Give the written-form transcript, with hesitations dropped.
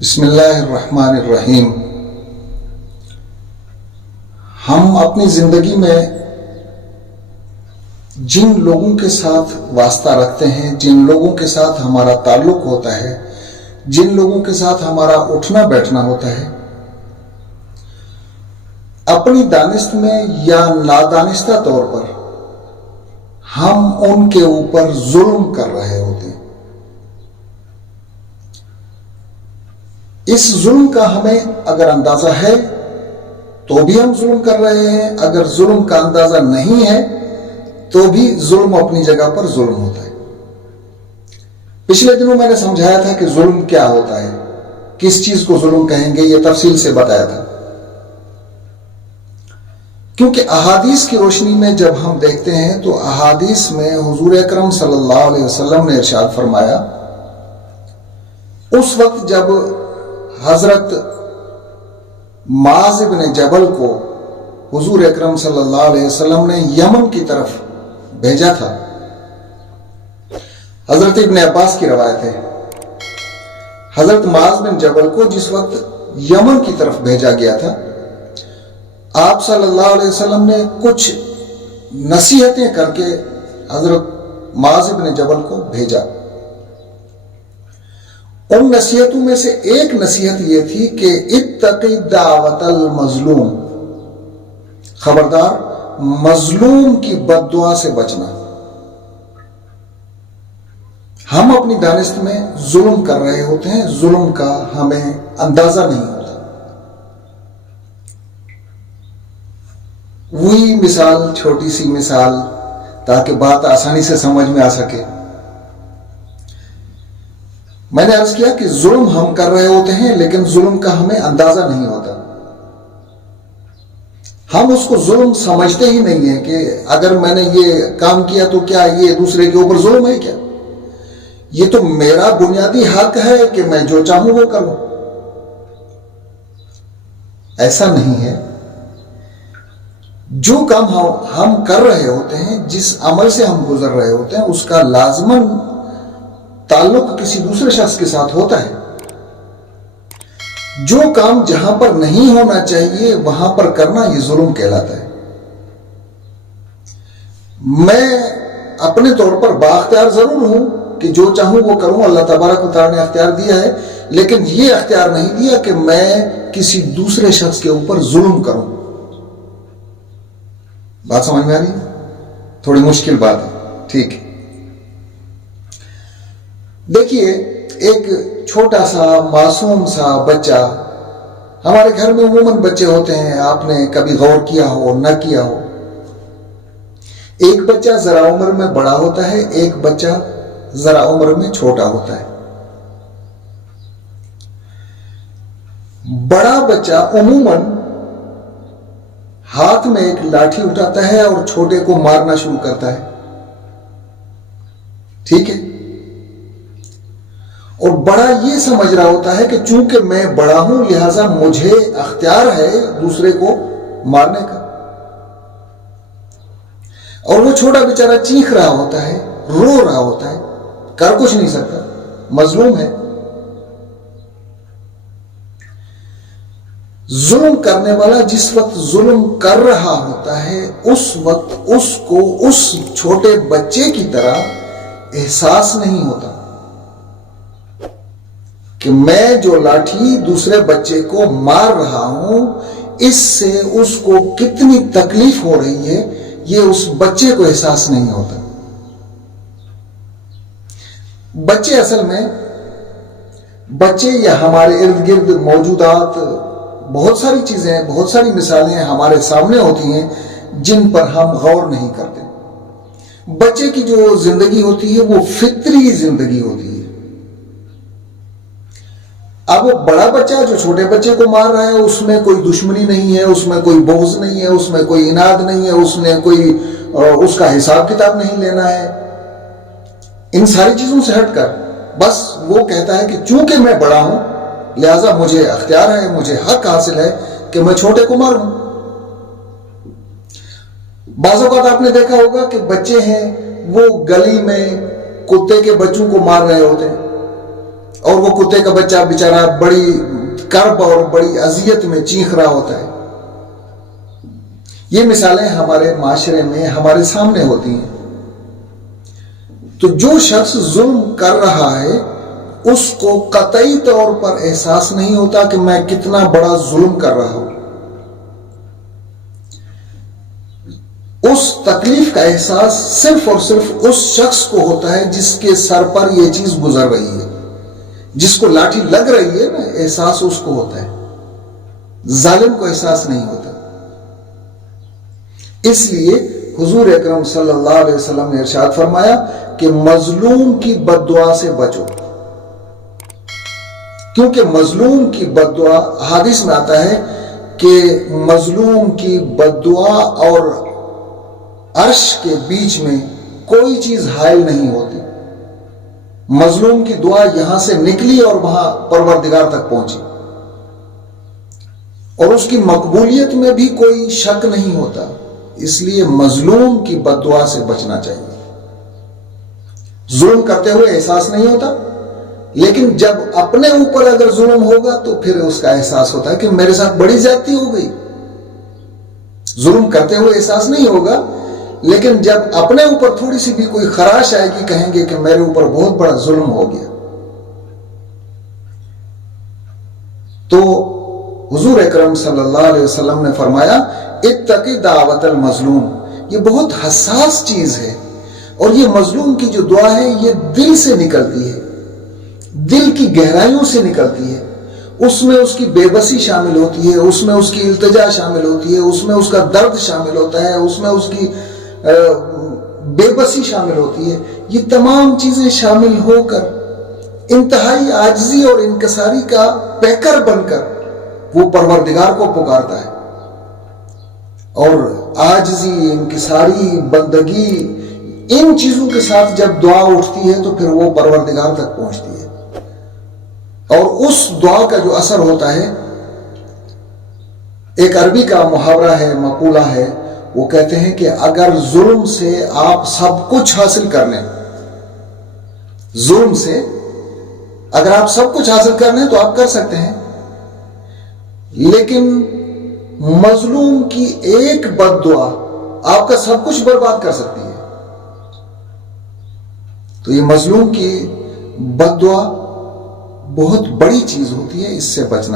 بسم اللہ الرحمن الرحیم۔ ہم اپنی زندگی میں جن لوگوں کے ساتھ واسطہ رکھتے ہیں، جن لوگوں کے ساتھ ہمارا تعلق ہوتا ہے، جن لوگوں کے ساتھ ہمارا اٹھنا بیٹھنا ہوتا ہے، اپنی دانست میں یا نادانستہ طور پر ہم ان کے اوپر ظلم کر رہے ہوتے ہیں۔ اس ظلم کا ہمیں اگر اندازہ ہے تو بھی ہم ظلم کر رہے ہیں، اگر ظلم کا اندازہ نہیں ہے تو بھی ظلم اپنی جگہ پر ظلم ہوتا ہے۔ پچھلے دنوں میں نے سمجھایا تھا کہ ظلم کیا ہوتا ہے، کس چیز کو ظلم کہیں گے، یہ تفصیل سے بتایا تھا۔ کیونکہ احادیث کی روشنی میں جب ہم دیکھتے ہیں تو احادیث میں حضور اکرم صلی اللہ علیہ وسلم نے ارشاد فرمایا، اس وقت جب حضرت معاذ بن جبل کو حضور اکرم صلی اللہ علیہ وسلم نے یمن کی طرف بھیجا تھا۔ حضرت ابن عباس کی روایت ہے، حضرت معاذ بن جبل کو جس وقت یمن کی طرف بھیجا گیا تھا، آپ صلی اللہ علیہ وسلم نے کچھ نصیحتیں کر کے حضرت معاذ بن جبل کو بھیجا۔ ان نصیحتوں میں سے ایک نصیحت یہ تھی کہ اتقی دعوت المظلوم، خبردار مظلوم کی بد دعا سے بچنا۔ ہم اپنی دانست میں ظلم کر رہے ہوتے ہیں، ظلم کا ہمیں اندازہ نہیں ہوتا۔ وہی مثال، چھوٹی سی مثال تاکہ بات آسانی سے سمجھ میں آ سکے۔ میں نے عرض کیا کہ ظلم ہم کر رہے ہوتے ہیں لیکن ظلم کا ہمیں اندازہ نہیں ہوتا۔ ہم اس کو ظلم سمجھتے ہی نہیں ہیں کہ اگر میں نے یہ کام کیا تو کیا یہ دوسرے کے اوپر ظلم ہے؟ کیا یہ تو میرا بنیادی حق ہے کہ میں جو چاہوں وہ کروں؟ ایسا نہیں ہے۔ جو کام ہم کر رہے ہوتے ہیں، جس عمل سے ہم گزر رہے ہوتے ہیں، اس کا لازماً تعلق کسی دوسرے شخص کے ساتھ ہوتا ہے۔ جو کام جہاں پر نہیں ہونا چاہیے وہاں پر کرنا یہ ظلم کہلاتا ہے۔ میں اپنے طور پر بااختیار ضرور ہوں کہ جو چاہوں وہ کروں، اللہ تبارک و تعالیٰ نے اختیار دیا ہے، لیکن یہ اختیار نہیں دیا کہ میں کسی دوسرے شخص کے اوپر ظلم کروں۔ بات سمجھ میں آ رہی ہے؟ تھوڑی مشکل بات ہے، ٹھیک ہے۔ دیکھیے، ایک چھوٹا سا معصوم سا بچہ، ہمارے گھر میں عموماً بچے ہوتے ہیں، آپ نے کبھی غور کیا ہو نہ کیا ہو، ایک بچہ ذرا عمر میں بڑا ہوتا ہے، ایک بچہ ذرا عمر میں چھوٹا ہوتا ہے۔ بڑا بچہ عموماً ہاتھ میں ایک لاٹھی اٹھاتا ہے اور چھوٹے کو مارنا شروع کرتا ہے، ٹھیک ہے؟ اور بڑا یہ سمجھ رہا ہوتا ہے کہ چونکہ میں بڑا ہوں لہذا مجھے اختیار ہے دوسرے کو مارنے کا، اور وہ چھوٹا بیچارہ چیخ رہا ہوتا ہے، رو رہا ہوتا ہے، کر کچھ نہیں سکتا، مظلوم ہے۔ ظلم کرنے والا جس وقت ظلم کر رہا ہوتا ہے اس وقت اس کو اس چھوٹے بچے کی طرح احساس نہیں ہوتا کہ میں جو لاٹھی دوسرے بچے کو مار رہا ہوں اس سے اس کو کتنی تکلیف ہو رہی ہے، یہ اس بچے کو احساس نہیں ہوتا۔ بچے اصل میں بچے یا ہمارے ارد گرد موجودات، بہت ساری چیزیں، بہت ساری مثالیں ہمارے سامنے ہوتی ہیں جن پر ہم غور نہیں کرتے۔ بچے کی جو زندگی ہوتی ہے وہ فطری زندگی ہوتی ہے۔ اب وہ بڑا بچہ جو چھوٹے بچے کو مار رہا ہے اس میں کوئی دشمنی نہیں ہے، اس میں کوئی بغض نہیں ہے، اس میں کوئی اناد نہیں ہے، اس نے کوئی اس کا حساب کتاب نہیں لینا ہے۔ ان ساری چیزوں سے ہٹ کر بس وہ کہتا ہے کہ چونکہ میں بڑا ہوں لہذا مجھے اختیار ہے، مجھے حق حاصل ہے کہ میں چھوٹے کو ماروں۔ بعض اوقات آپ نے دیکھا ہوگا کہ بچے ہیں وہ گلی میں کتے کے بچوں کو مار رہے ہوتے ہیں، اور وہ کتے کا بچہ بیچارہ بڑی کرب اور بڑی اذیت میں چیخ رہا ہوتا ہے. یہ مثالیں ہمارے معاشرے میں ہمارے سامنے ہوتی ہیں. تو جو شخص ظلم کر رہا ہے اس کو قطعی طور پر احساس نہیں ہوتا کہ میں کتنا بڑا ظلم کر رہا ہوں. اس تکلیف کا احساس صرف اور صرف اس شخص کو ہوتا ہے جس کے سر پر یہ چیز گزر رہی ہے، جس کو لاٹھی لگ رہی ہے نا، احساس اس کو ہوتا ہے، ظالم کو احساس نہیں ہوتا. اس لیے حضور اکرم صلی اللہ علیہ وسلم نے ارشاد فرمایا کہ مظلوم کی بد دعا سے بچو، کیونکہ مظلوم کی بد دعا، حدیث میں آتا ہے کہ مظلوم کی بد دعا اور عرش کے بیچ میں کوئی چیز حائل نہیں ہوتی. مظلوم کی دعا یہاں سے نکلی اور وہاں پروردگار تک پہنچی، اور اس کی مقبولیت میں بھی کوئی شک نہیں ہوتا. اس لیے مظلوم کی بد دعا سے بچنا چاہیے. ظلم کرتے ہوئے احساس نہیں ہوتا، لیکن جب اپنے اوپر اگر ظلم ہوگا تو پھر اس کا احساس ہوتا ہے کہ میرے ساتھ بڑی زیادتی ہو گئی. ظلم کرتے ہوئے احساس نہیں ہوگا، لیکن جب اپنے اوپر تھوڑی سی بھی کوئی خراش آئے گی کہیں گے کہ میرے اوپر بہت بڑا ظلم ہو گیا. تو حضور اکرم صلی اللہ علیہ وسلم نے فرمایا اتقی دعوت المظلوم. یہ بہت حساس چیز ہے، اور یہ مظلوم کی جو دعا ہے یہ دل سے نکلتی ہے، دل کی گہرائیوں سے نکلتی ہے. اس میں اس کی بے بسی شامل ہوتی ہے، اس میں اس کی التجا شامل ہوتی ہے، اس میں اس کا درد شامل ہوتا ہے، اس میں اس کی بے بسی شامل ہوتی ہے. یہ تمام چیزیں شامل ہو کر انتہائی عاجزی اور انکساری کا پیکر بن کر وہ پروردگار کو پکارتا ہے. اور عاجزی، انکساری، بندگی، ان چیزوں کے ساتھ جب دعا اٹھتی ہے تو پھر وہ پروردگار تک پہنچتی ہے. اور اس دعا کا جو اثر ہوتا ہے، ایک عربی کا محاورہ ہے، مقولہ ہے، وہ کہتے ہیں کہ اگر ظلم سے آپ سب کچھ حاصل کر لیں، ظلم سے اگر آپ سب کچھ حاصل کر لیں تو آپ کر سکتے ہیں، لیکن مظلوم کی ایک بد دعا آپ کا سب کچھ برباد کر سکتی ہے. تو یہ مظلوم کی بد دعا بہت بڑی چیز ہوتی ہے، اس سے بچنا